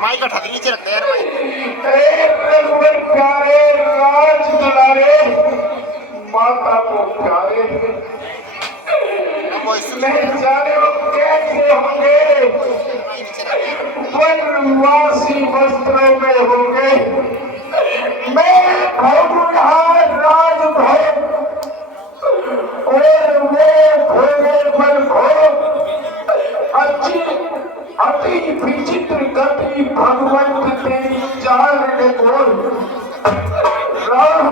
Mic का ढक नीचे रखते यार प्यारे राज दुलारे माता को प्यारे नहीं जाने वो कैसे होंगे वनवासी वस्त्रों में होंगे मैं भगवान राजभोग और वो भोगे पर भोग अच्छी अति विचित्र गति भगवंत तेरी चाल ने बोल राम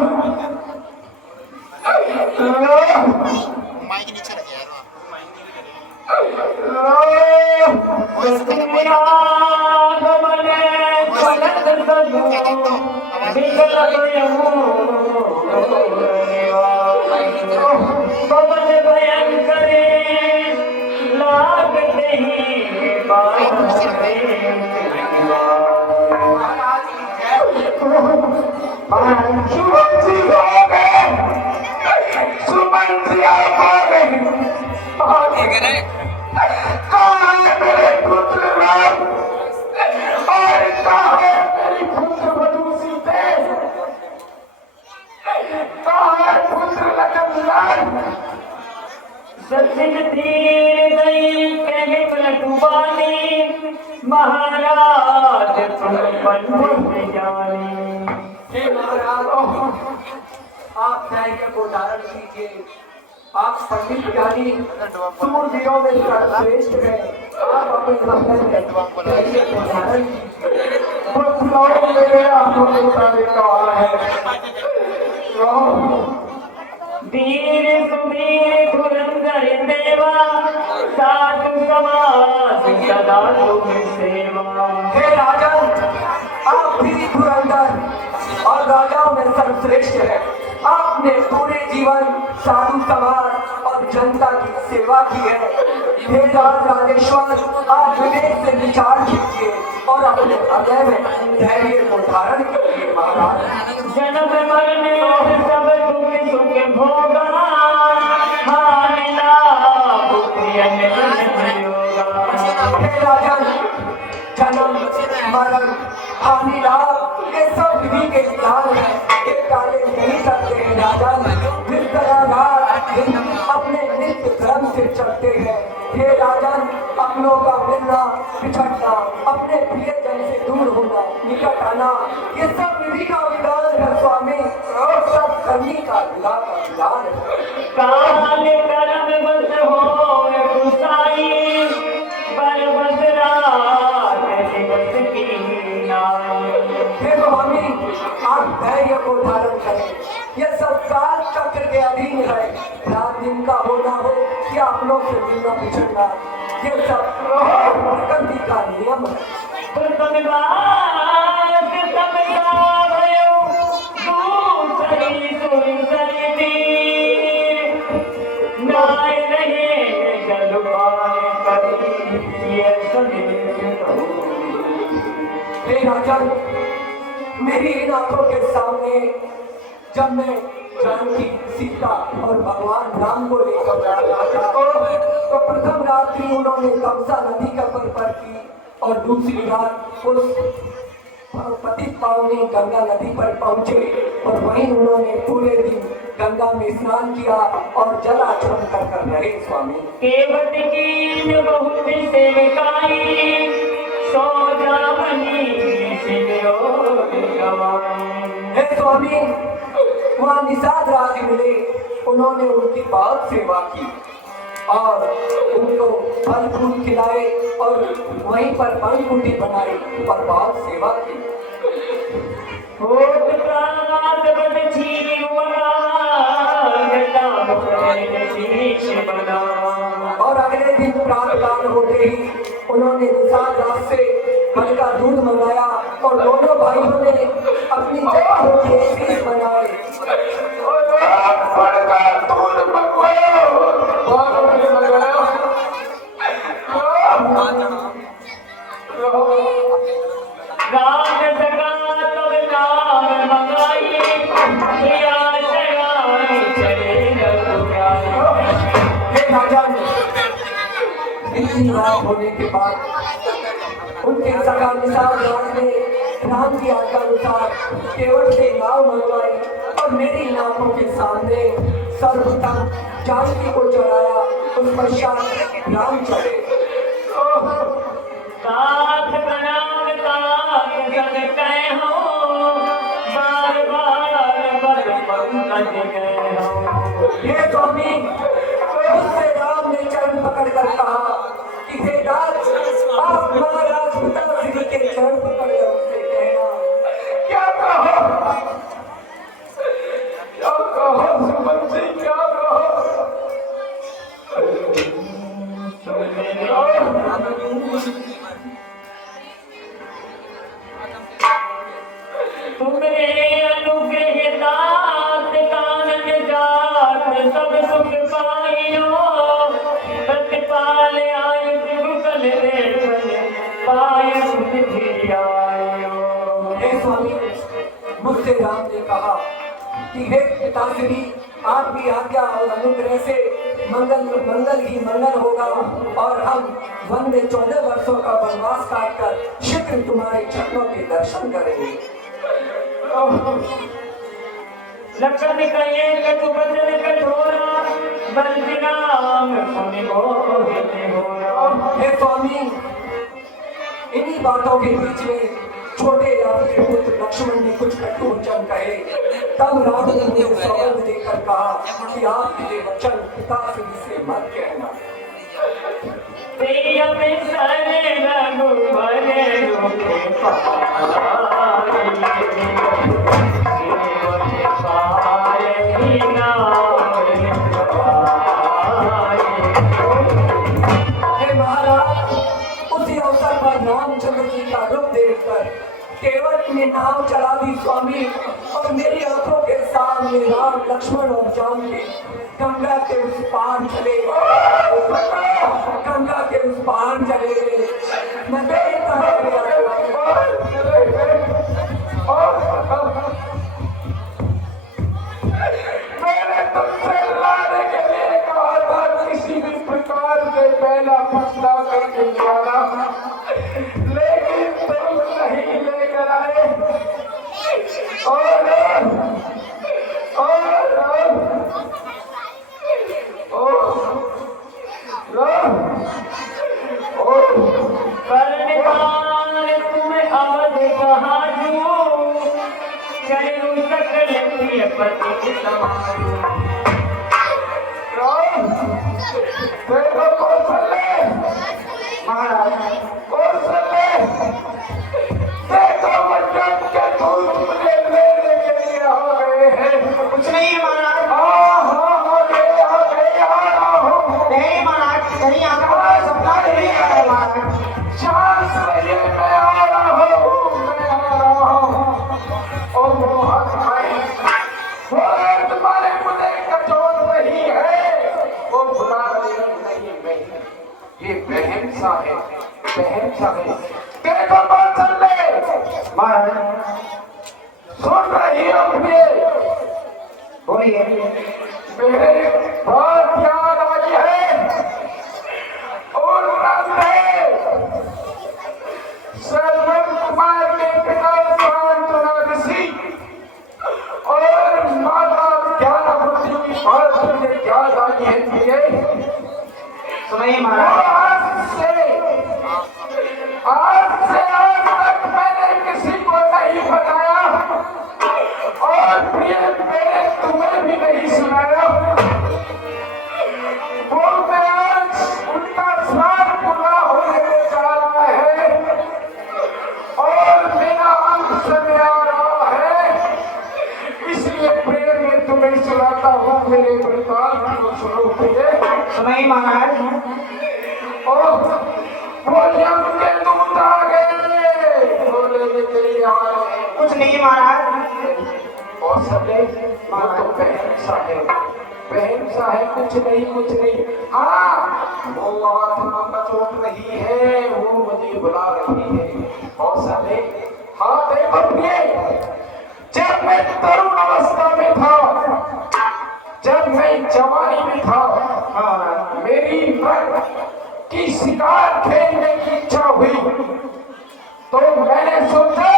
माइक नीचे रखे यार महाराज तुम पंडित जानी। हे महाराज आप धैर्य को धारण कीजिए। आप पंडित ज्ञानी सूरवीरों में सर्वश्रेष्ठ हैं। आप अपने धैर्य को धारण कीजिए। मेरे आपको बताने का है वीर सुवीर धुरंधर देवा साधु समाज सदा तुम सेवा। हे राजन आप भी धुरंधर और राजाओं में सर्वश्रेष्ठ है। आपने पूरे जीवन साधु समाज और जनता की सेवा की है। हे राज राजेश्वर आप विवेक से विचार कीजिए और अपने हृदय में धैर्य को धारण कीजिए। महाराज जन्म मरने सब दुख सुख भोगा हानि लाभ प्रियन योगा। हे राजन जन्म मरण हानि लाभ ये सब विधि के विधान है। ये काले नहीं सकते हैं राजन। अपने नित्य क्रम से चलते हैं। हे राजन अपनों का मिलना पिछड़ना अपने प्रियजन से दूर होना निकट आना ये सब विधि का विधान है स्वामी। और सब करनी का विधान है। काल कर्म बस हो गुसाई पर बस रात दिवस की नाई। हे स्वामी आप धैर्य को धारण करें। ये सब काल चक्र के अधीन है। रात दिन का होना हो या अपनों से मिलना पिछड़ना ये सब प्रकृति का नियम है। हे राजन मेरी इन आंखों के सामने जब मैं जानकी सीता और भगवान राम को लेकर जा रहा था तो प्रथम रात्रि उन्होंने तमसा नदी का पर की और दूसरी रात उस पति पावनी गंगा नदी पर पहुंचे और वहीं उन्होंने पूरे दिन गंगा में स्नान किया और जल आचमन कर रहे स्वामी। केवट की बहुत सेवकाई सौजामनी हे स्वामी वहाँ निषाद राज मिले। उन्होंने उनकी बहुत सेवा की और उनको फल फूल खिलाए और वहीं पर पंखुटी बनाई और बहुत सेवा की। और अगले दिन प्रातःकाल होते ही उन्होंने निषाद राज से फल का दूध मंगाया और दोनों भाइयों ने अपनी जगहों के शीश बनाए। राम इतनी बात होने के बाद उनके सगा निसार राज ने राम की आज्ञा अनुसार केवल से नाव मंगवाई और मेरी नावों के सामने सर्वप्रथम जानकी को चढ़ाया। उस पश्चात राम चढ़े। साथ प्रणाम तात जग कह हो, बार बार बर पंकज गए हो। हे स्वामी, उससे राम ने चरण पकड़ कर कहा कि हे राज, आप महाराज पिताश्री के चरण पकड़ कर उससे कहना। क्या कहो, क्या कहो सुमन जी, क्या कहो। तुमरे अनुग्रह दात कानन जात सब सुख पाइयो, प्रतिपाल आयु जुगल देखन पाय सिद्धि आयो। हे स्वामी, मुझसे राम ने कहा कि हे पिताश्री, आपकी आज्ञा और अनुग्रह से मंगल ही मंगल होगा और हम वन में 14 वर्षों का वनवास काटकर शीघ्र तुम्हारे चरणों के दर्शन करेंगे। लक्षण कहे कटु वचन कठोरा, बलराम सुनि मोहित होरा। हे स्वामी, इन्हीं बातों के बीच में छोटे राम के पुत्र लक्ष्मण ने कुछ कटु वचन कहे। तब राम ने मुझे सौगंध देकर कहा कि आप ये वचन पिताश्री से मत कहना। प्रिय मिसरे रघुबर रूपे पाई, पाई नाम पाई। हे महाराज, उसी अवसर पर रामचंद्र जी का रूप देखकर केवट ने नाव चला दी स्वामी, और मेरी आंखों के सामने राम, लक्ष्मण और जानकी गंगा के उस पार चले गए। गंगा के उस पार चले गए। मैं देखता मैंने तुमसे लड़ने के लिए कहा था, किसी भी प्रकार से पहला फैसला करके जाना, लेकिन तुम नहीं लेकर आए। कर्णधार तुम अवध कहाजू, चरु सकल प्रियपति समाजू। देखो कौशल्य, महाराज कौशल्य, देखो वचन के दूत मुझे लेने के लिए आ गए हैं। कुछ नहीं महाराज। हाँ, ये आ गए, आ रहा हूँ। नहीं महाराज, कहीं आपका सपना नहीं है महाराज। शांत रहिए, मैं आ रहा हूँ, मैं आ रहा हूँ। और वो हाथ आए, वो तुम्हारे मुझे कचोट रही है, वो बुला रही नहीं मैं, ये बहन सा है, बहन सा है। देखो कौशल्य, महाराज सुन रही हो मुझे? बोलिए। मेरे बात याद आई है, और रंग है श्रवण कुमार के पिता शांतनु ऋषि और माता ज्ञानावती की बात मुझे याद आई है प्रिय। सुनिए महाराज। आज तक मैंने किसी को नहीं बताया, और प्रिय मैंने तुम्हें भी नहीं सुनाया। वो मैं आज उनका श्राप पूरा होने को जा रहा है, और मेरा अंत समय आ रहा है, इसलिए प्रिय मैं तुम्हें सुनाता हूँ। मेरे वृतांत को सुनो प्रिय। सुनिए महाराज। वो यम के दूत आ गए, बोले के लिए आ रहे। कुछ नहीं महाराज। कौशल्य, वो तो बहन सा है, बहन सा है, कुछ नहीं, कुछ नहीं। हाँ, वो आत्मा कचोट रही है, वो मुझे बुला रही है। कौशल्य, हाँ देखो प्रिय, जब मैं तरुण अवस्था में था, जब मैं जवानी में था, हाँ मेरी कि शिकार खेलने की इच्छा हुई तो मैंने सोचा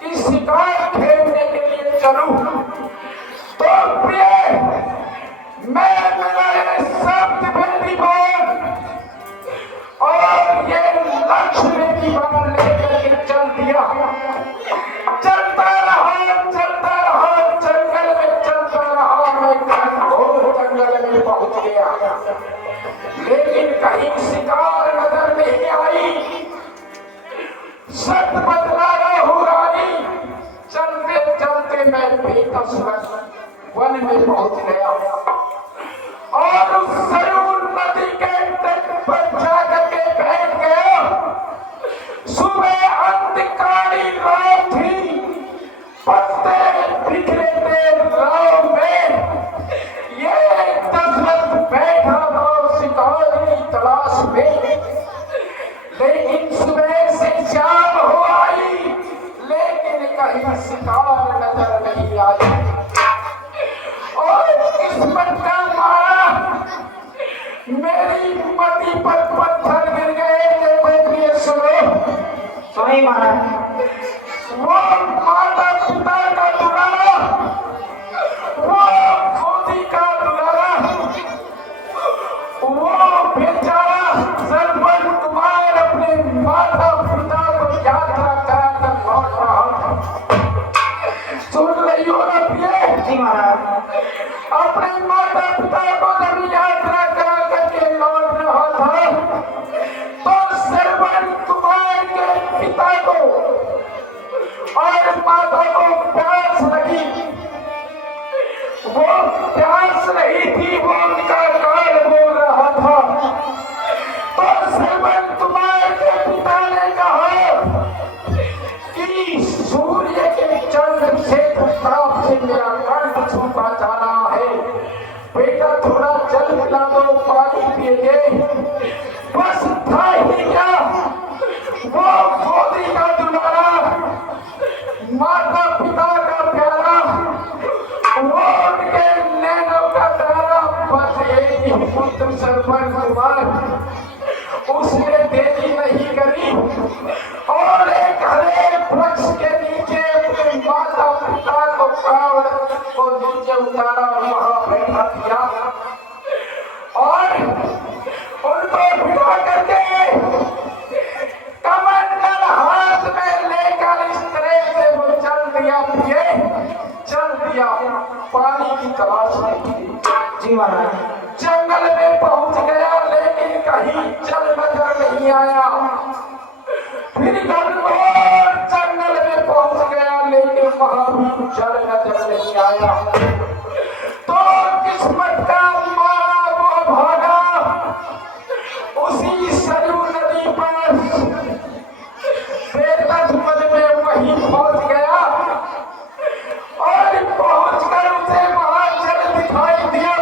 कि शिकार खेलने के लिए चलूं। तो प्रिय मैं मेरा शब्द भेदी बाण और ये लक्ष्य भेदी बाण लेकर के चल दिया। चलता रहा जंगल में चलता रहा। मैं घोर जंगल में पहुंच गया, लेकिन कहीं शिकार नजर नहीं आई। सत बदला हो रानी। चलते चलते मैं बेकस वन में पहुंच गया और उस सरयू नदी के तट पर जाकर के बैठ गया। सुबह अंधकारी रात थी, पत्ते बिखरे थे राव में। ये दशरथ बैठा था शिकार की तलाश में, लेकिन सुबह से शाम हो आई, लेकिन कहीं शिकार नजर नहीं आई। और किस्मत का मारा मेरी मती पर पत्थर गिर गए। देखो प्रिय सुनो, सही महाराज। वो माता पिता का दुलारा, वो गोदी का दुलारा, वो बेचारा सरपंच कुमार अपने माता पिता को यात्रा कराकर लौट रहा था। सुन रही हो ना प्रिय? जी महाराज। अपने माता पिता को जब यात्रा करा करके लौट रहा था तो सरपंच कुमार के पिता को और माता को प्यास लगी। वो प्यास रही थी, वो उनका काल बोल रहा था। तो सरपंच कुमार के पिता ने कहा कि सूर्य के चंद्र से ताप से मेरा कंठ सूखा जा रहा है, बेटा थोड़ा जल पिला दो, पानी पिएंगे। बस था ही क्या, वो गोदी का दुलारा, माता पिता का प्यारा, वो उनके नैनों का तारा, बस एक ही पुत्र सरपंच कुमार। उसने देरी नहीं करी और एक हरे वृक्ष के नीचे अपने माता पिता को कावड़ को नीचे उतारा और वहां बैठा दिया और उनको बिठा करके कमंडल हाथ में लेकर इस तरह से वो चल दिया। चल दिया पानी की तलाश में। जी महाराज। जंगल में पहुंच गया, लेकिन कहीं जल नजर नहीं आया। फिर घनघोर जंगल में पहुंच गया, लेकिन वहां भी जल नजर नहीं आया। तो किस्मत का मारा वो भागा उसी सरयू नदी पर बेतजमन में वहीं पहुंच गया और पहुंचकर उसे वहां जल दिखाई दिया।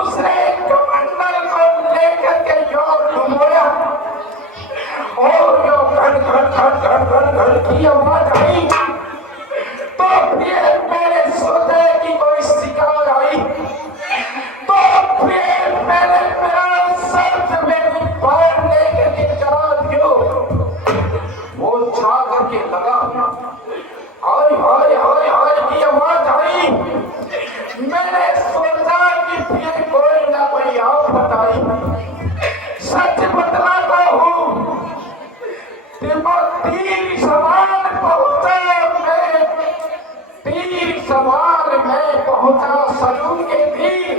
उसने कमंडल को लेकर के यों डुबोया और यो घड़ घड़ घड़ घड़ घड़ घड़ की आवाज आई। तो फिर मैंने सोचा कि कोई शिकार आई, तो फिर मैंने मेरा शब्द में बाहर लेकर के चला दियो। वो छा करके लगा, हाय हाय हाय हाय की आवाज आई। मैंने सोचा कि फिर कोई ना कोई आप बताई। सच बतलाता हूँ, तीर सवार पहुंचा मैं, तीर सवार मैं पहुंचा सरयू के तीर।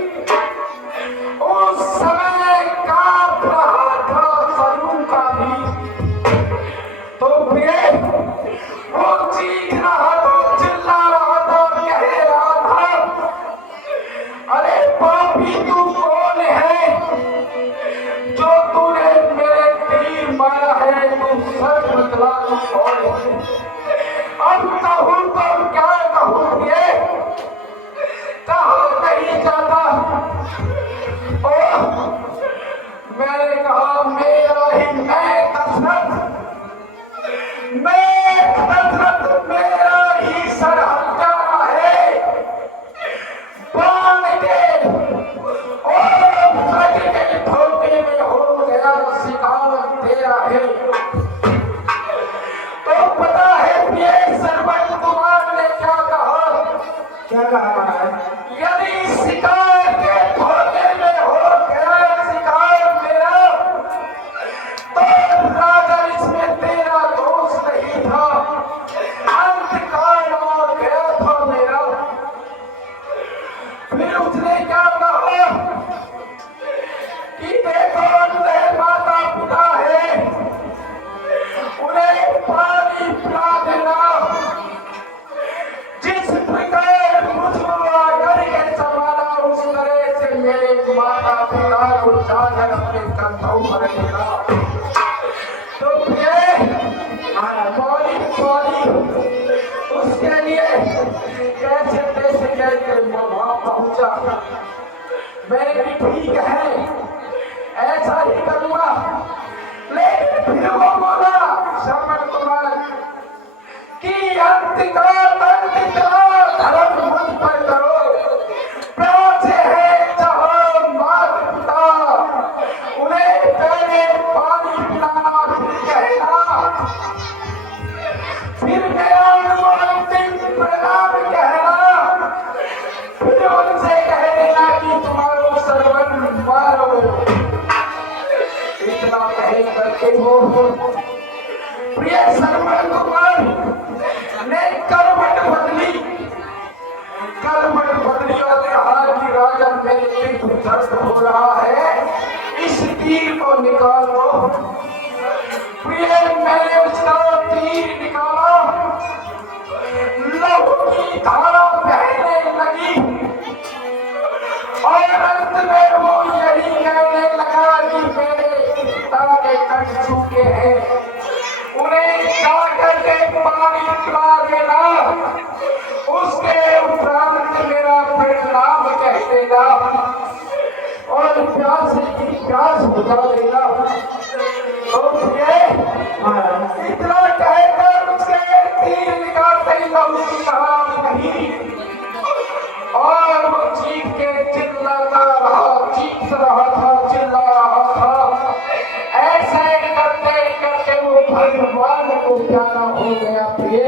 उस समय कांप रहा था सरयू का भी। तो प्रिय वो चीख रहा था, चिल्ला रहा था, कह रहा था, अरे पापी तू कौन है जो तूने मेरे तीर मारा है? तू सच बतला, तू कौन है? अब कहूँ तो क्या कहूँ? ये कहा नहीं जा तो पता है ये सरवण कुमार ने क्या कहा? क्या कहा महाराज? यदि शिकार के धोखे में हो गया शिकार मेरा, तो राजा इसमें तेरा दोष नहीं था, अंतकाल आ गया था मेरा। फिर उसने क्या कहा कि देखो मेरे माता पिता है, उन्हें पानी पिला देना। जिस प्रकार मुझको आकर के संभाला उस तरह से मेरे माता पिता को जाकर अपने कंधों पर लेना। तो पानी उसके लिए कैसे कैसे कहकर मैं वहां पहुंचा। मैंने भी ठीक है ऐसा ही करूंगा, लेकिन फिर वो बोला श्रवण कुमार कि अंतकाल धर्म मुझ पर करो, प्यासे है चाहो माता पिता, उन्हें पहले पानी पिलाना फिर कहना, फिर मेरा अंतिम प्रणाम कहना, फिर उनसे कह देना कि तुम्हारो सर्वन मारो। इतना कह करके वो प्रिय श्रवण कुमार ने करवट बदली और कहा कि राजा मेरे पिठ दर्द हो रहा है, इस तीर को निकालो। प्रिय मैंने उसका तीर निकाला, लहू की धारा बहने लगी और अंत में वो यही कहने लगा कि मेरे पिता के कंठ सूखे हैं, उन्हें जाकर के पानी पिला देना, उसके उपरांत मेरा प्रणाम कह देना और प्यास की प्यास बुझा देना। तो इतना कहकर उसके तीर निकालते ही लहू की धारा बही और वो चीख के चिल्लाता रहा, चीख रहा था, चिल्ला रहा था। ऐसे करते करते वो भगवान को प्यारा हो गया। प्रिय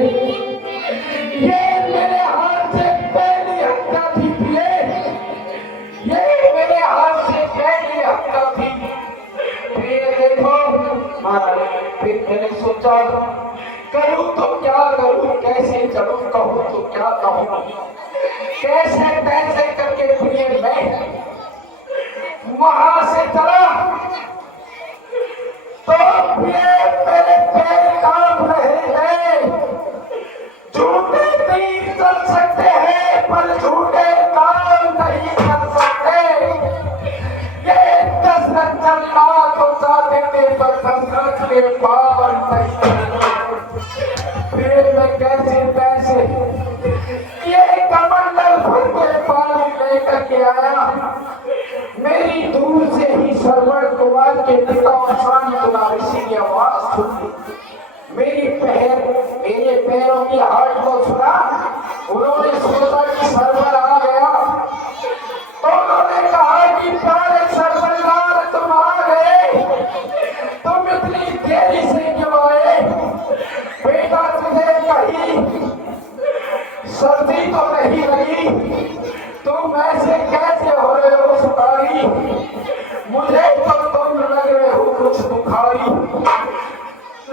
ये मेरे हाथ से पहली हत्या थी, प्रिय ये मेरे हाथ से पहली हत्या थी। प्रिय देखो फिर मैंने सोचा करूं तो क्या करूं, कैसे चलूं, कहूं तो क्या कहूं, कैसे कैसे करके प्रिय मैं वहां से चला। तो मेरे पैर काम रहे हैं, झूठे तीर चल सकते हैं पर झूठे काम नहीं कर सकते। ये कसरत चलना तो चाहते थे पर कसरत के पावन नहीं। फिर मैं कैसे पैसे ये कमंडल भर के पानी लेकर के आया। मेरी दूर से ही श्रवण कुमार के पिता शांतला ऋषि की आवाज सुनी। मेरे पैरों की हाथ को सुना, उन्होंने सोचा कि श्रवण आ गया, तो उन्होंने कहा कि प्यारे श्रवण लाल तुम आ गए, तुम इतनी देरी से क्यों आए? बेटा तुझे कहीं सर्दी तो नहीं लगी? तुम ऐसे कैसे हो रहे हो सुखारी? मुझे तो तुम लग रहे हो कुछ बुखारी।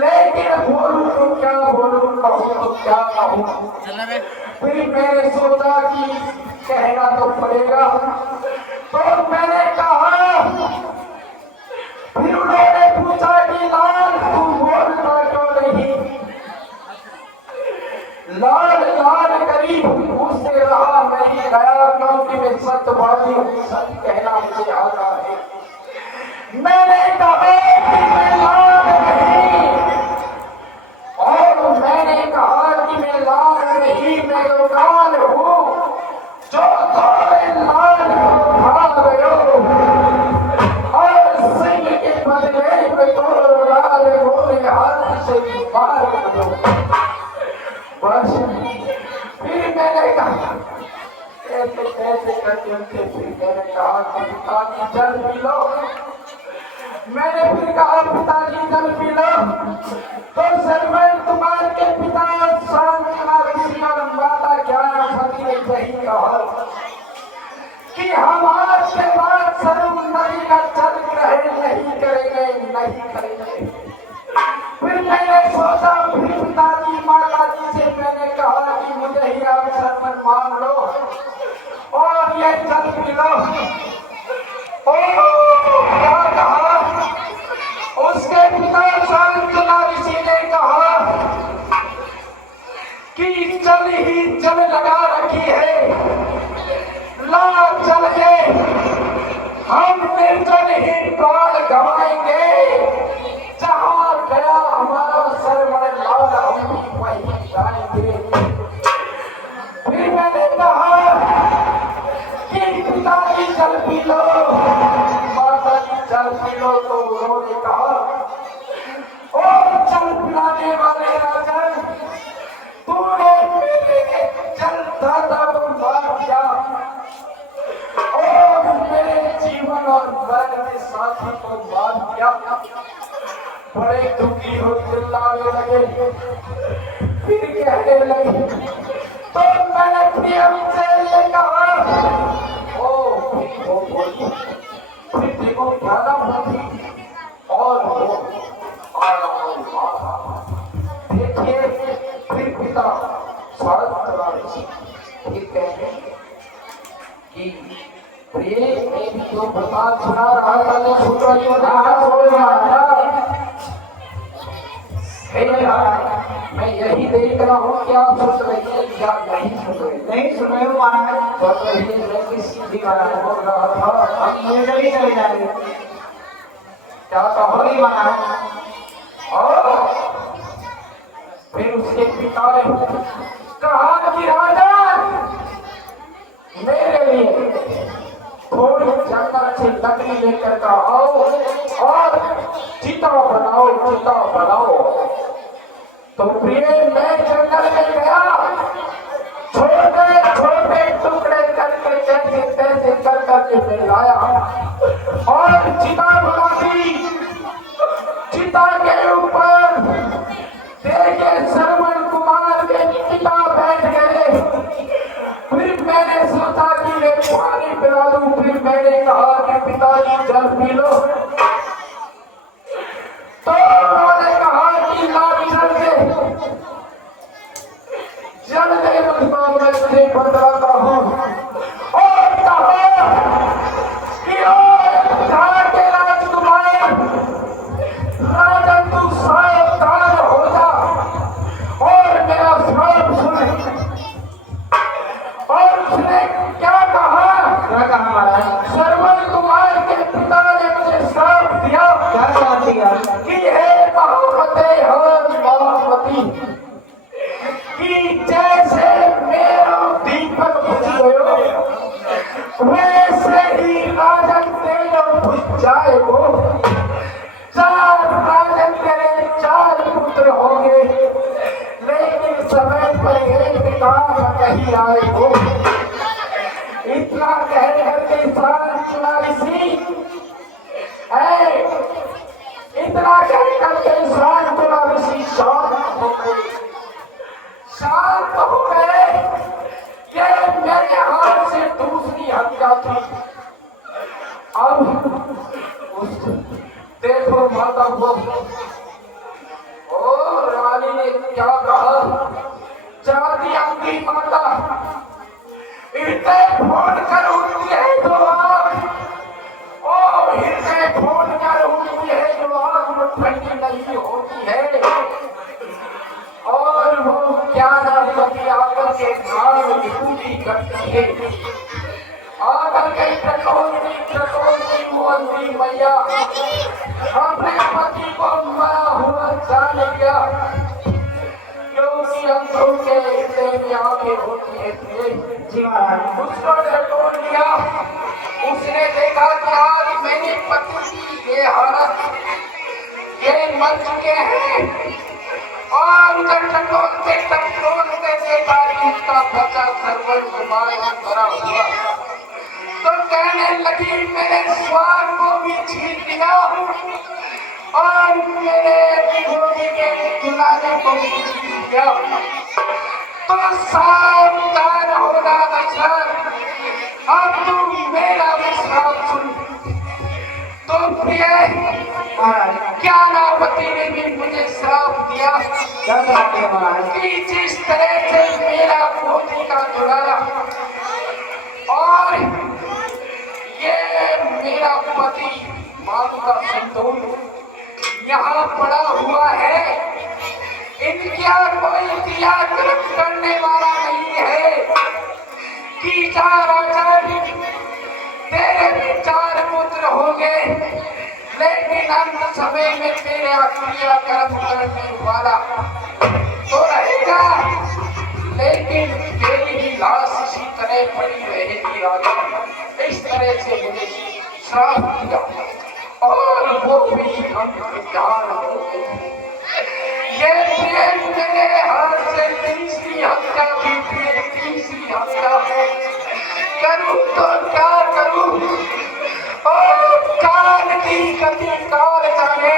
लेकिन बोलूं तो क्या बोलूं, कहूं तो क्या कहूं। फिर मैंने सोचा कि कहना तो पड़ेगा, तो मैंने कहा। फिर उन्होंने पूछा कि लाल तू बोलता क्यों नहीं? लाल लाल करी उससे रहा नहीं गया, क्योंकि मैं सत्यवादी हूँ, सत्य कहना मुझे आता है। मैंने कहा कि मैं लाल नहीं, और मैंने कहा कि मैं लाल नहीं, मैं लाल हूँ जो तुम्हारे लाल को खा गए हो, और सिंह के बदले में तो लाल गोरे हाथ से मार दो। बस फिर मैंने कहा कैसे करके उनसे, फिर मैंने कहा कि पिताजी जल पी लो। मैंने फिर कहा पिताजी जल पी लो। तो सरवन कुमार के पिता शांत ऋषि और माता ज्ञानवती ने यही कहा कि हम आज के बाद सरयू नदी का जल ग्रहण नहीं करेंगे, नहीं करेंगे। फिर मैंने सोचा, फिर पिताजी माता जी से मैंने कहा कि मुझे ही आप सरवन मान लो और ये जल पी लो। क्या कहा उसके पिता शांतला ऋषि ने कहा कि जल ही जल लगा रखी है, ला चल के हम निर्जल ही प्राण गवाएंगे। जहां गया हमारा सरवण लाल हम भी वहीं जाएंगे। फिर मैंने कहा कि पिताजी जल पी लो, माता जी जल पी लो। तो उन्होंने कहा, ओ जल पिलाने वाले राजन, तूने मेरे जल दाता को मार दिया और मेरे जीवन और मरण के साथी को मार दिया। बड़े दुखी हो चिल्लाने लगे, फिर कहने लगे, तो मैंने प्रियम से ये कहा, ओ बोली, फिर देखो ज्यादा होती और वो देखिए। फिर पिता फिर कहते कि प्रिय मैं जो बता सुना रहा था तो सुन रही हो ना, मैं यही देख रहा हूँ कि आप सुन रही है क्या नहीं सुन रही? नहीं सुन रहे हो महाराज? सुन रही है, मैं किसी भी बात बोल रहा था। हम मुझे जल्दी चले जाएंगे। क्या कहोगी महाराज? और फिर उसके पिता ने कहा कि राजा मेरे लिए थोड़ी जंगल से लकड़ी लेकर आओ और चिता बनाओ, चिता बनाओ। तो प्रिय मैं जंगल में गया, छोटे छोटे टुकड़े करके जैसे तैसे कर करके मैं लाया और चिता बना दी। चिता के ऊपर देखे श्रवण कुमार के पिता बैठ गए। फिर मैंने सोचा कि मैं पानी पिला दूं। फिर मैंने कहा कि पिताजी जल पी लो। तो उन्होंने कहा कि लाल जल दे मुझको, मैं तुझे बतलाता हूँ। और कहा कि के राजकुमार राजन तू सावधान हो जा और मेरा श्राप सुन। और उसने क्या कहा महाराज? श्रवण कुमार के पिता ने मुझे श्राप दिया। क्या श्राप दिया? कि हे महामते हो महामती, कि जैसे मेरा दीपक बुझ गयो वैसे ही राजन तेरा बुझ जाएगो। चार राजन तेरे चार पुत्र होंगे, लेकिन समय पर एक काम नहीं आएगो। इतना कहकर के शांतला ऋषि इतना कहकर के शांतला ऋषि शांत हो गए। शांत हो गए। ये मेरे हाथ से दूसरी हत्या थी। अब उस देखो माता वो ओ रानी ने क्या कहा, जाती आपकी माता हृदय फोन कर उठती है जो आग, ओ हृदय फोन कर उठती है जो आग में ठंडी नहीं होती है। और वो क्या नाती आकर के नाम विभूति करती है, आकर के टटोलती मोहनी मैया अपने पति को मरा हुआ जान लिया, क्योंकि अंधों के हृदय में आगे होती है। जी महाराज। उसको टटोल लिया। उसने देखा कि आज मैंने पति की ये हालत, ये मर चुके हैं, और उधर टटोलते देखा कि उसका बच्चा श्रवण कुमार भरा हुआ। तो कहने लगी मेरे स्वाद को भी छीन लिया और मेरे भोगी के दुलारे को भी छीन लिया। तो सावधान होना दशरथ, अब तू मेरा विश्राम सुन। तो प्रिय क्या नावती ने भी मुझे श्राप दिया क्या करते हैं महाराज? कि जिस तरह से मेरा पोती का दुलारा और ये मेरा पति मां का संतोष यहाँ पड़ा हुआ है, इनका कोई क्रियाक्रम करने वाला नहीं है कि जा राजा तेरे भी 4 पुत्र होंगे, लेकिन अंत समय में तेरे क्रियाक्रम करने वाला तो रहेगा, लेकिन तेरी ही लाश इसी तरह पड़ी रहेगी राजा। इस तरह से मुझे श्राप दिया और वो भी हम विद्वान हो गए। ये प्रेम मेरे हाथ से तीसरी हत्या की फिर तीसरी हत्या करूं तो क्या करूं, और काल की गति काल जाने,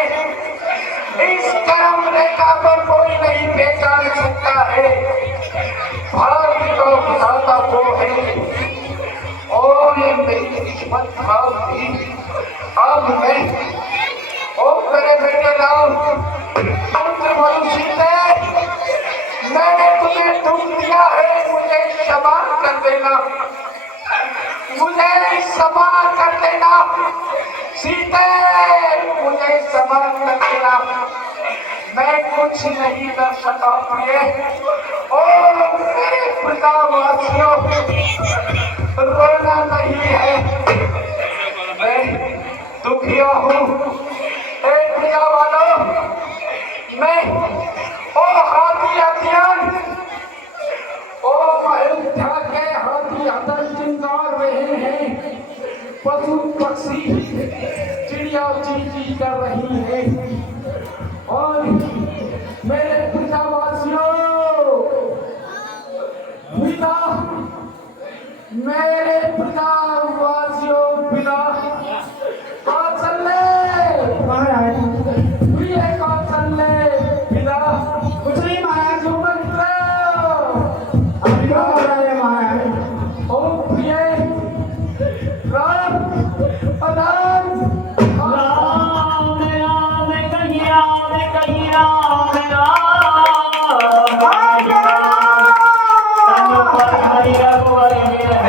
इस कर्म रेखा पर कोई नहीं पहचान सकता है। भाग्य को विधाता वो है और ये मेरी किस्मत भाव थी। अब मैं ओ मेरे बेटे राम पुत्र मनुष्य, मैंने तुम्हें दुख दिया है, मुझे क्षमा कर देना, मुझे क्षमा कर देना सीते, मुझे क्षमा कर देना। मैं कुछ नहीं कर सका प्रिय। और मेरे प्रजावासियों, रोना नहीं है, मैं दुखिया हूँ। एक प्रजा वालों, मैं ओ हाथी हथियार ओ अयोध्या के हाथी हथन चिंगार रहे हैं, पशु पक्षी चिड़िया चींची कर रही है, और मेरे प्रजावासियों पिता, मेरे प्रजावासियों पिता कौशल्य महाराज प्रिय कौशल्य पिता कुछ नहीं महाराज, सुमंत्र अभी क्या हो रहा है महाराज? ओ प्रिय राम अदान राम राम कहीं राम कहीं राम राम तनु पर हरि रघुवर मेरा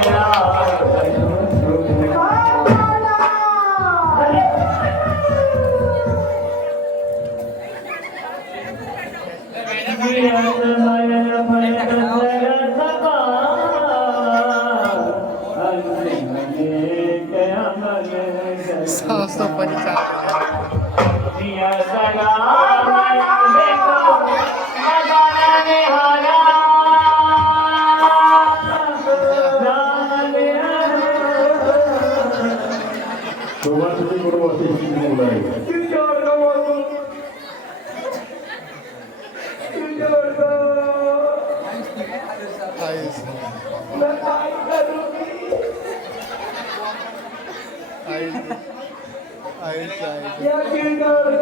या किरदार